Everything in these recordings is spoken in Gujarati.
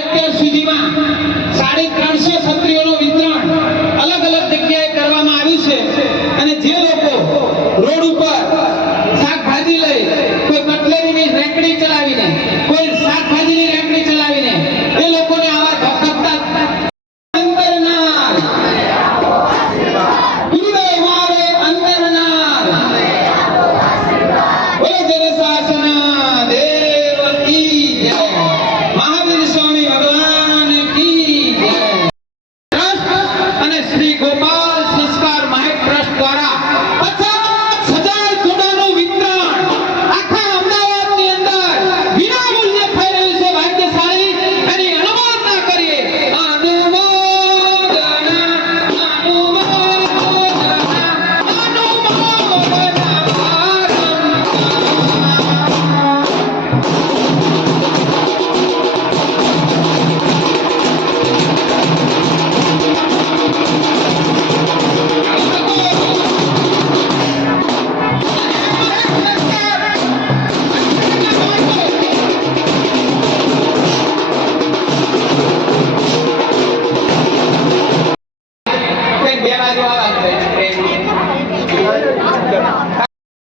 અત્યાર સુધીમાં 350 છત્રીઓનું વિતરણ અલગ અલગ જગ્યાએ કરવામાં આવ્યું છે અને જે લોકો રોડ ઉપર શાકભાજી લઈ કોઈ કટલેરીની રેકડી ચલાવીને કોઈ શાકભાજીની રેકડી ચલાવીને એ લોકોને આવા ધબધબતા અંતરનાર ગુરુદેવ મારે અંતરનાર બોલો જય શાસન દેવ કી જય મહાવીર સ્વામી ભગવાન કી જય અને શ્રી ગોપાલ સંસ્કાર માહિત ટ્રસ્ટ દ્વારા 50,000 કુંડાનું વિતરણ આખા અમદાવાદની અંદર વિના મૂલ્યે થઈ રહ્યું છે ભાગ્યશાળી એની અનુમોદના કરીએ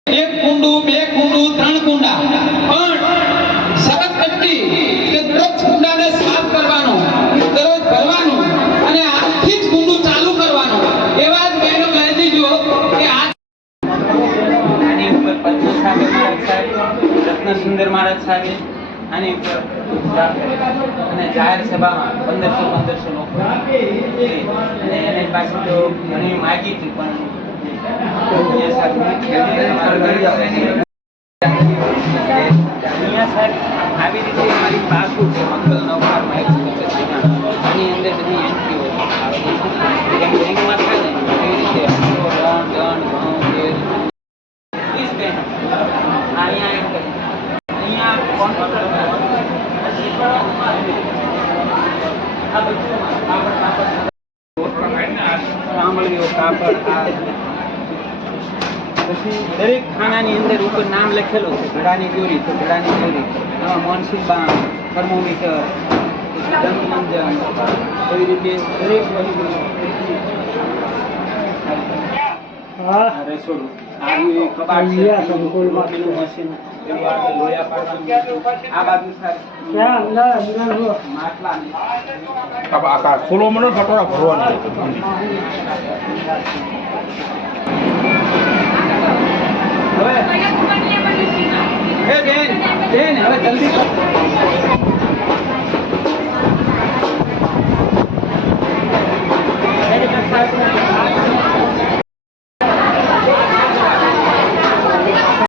એક કુંડું, બે કુંડું, 3 કુંડા પણ શરત નક્કી કે દરરોજ કુંડાને સાફ કરવાનું, દરરોજ ભરવાનું અને આજથી જ કુંડું ચાલુ કરવાનું. એવા જ બહેનો કહી દીજો કે આની ઉપર પદ્મસાગર મહારાજ સાહેબ, રત્નસુંદર મહારાજ સાહેબ આની ઉપર અને જાહેર સભામાં 1500 લોકો અને એને પાસે તો ઘણી માગી હતી પણ અહીંયા સાહેબ આવી રીતે અમારી પાસું છે મંગલ નવકારમાં આની અંદર બધી એન્ટ્રીઓ જેમ બેંકમાં થાય ને એવી રીતે અહીંયા કોમ્પ્યુટર સાંભળ્યો કાપડ પછી દરેક ખાનાની અંદર ઉપર નામ લખેલું છે. ઘડાની દોરી તો ઘડાની દોરી, મોનસૂન બામ, થર્મોમીટર, દંતમંજન, એવી રીતે દરેક વસ્તુ રસોડું આવી કબાટ છે, મશીન લોયા પાડવાનું આ બાજુ આકાર ફૂલો મને ફટોરા ભરવાના હવે બેન હવે જલ્દી સાહેબ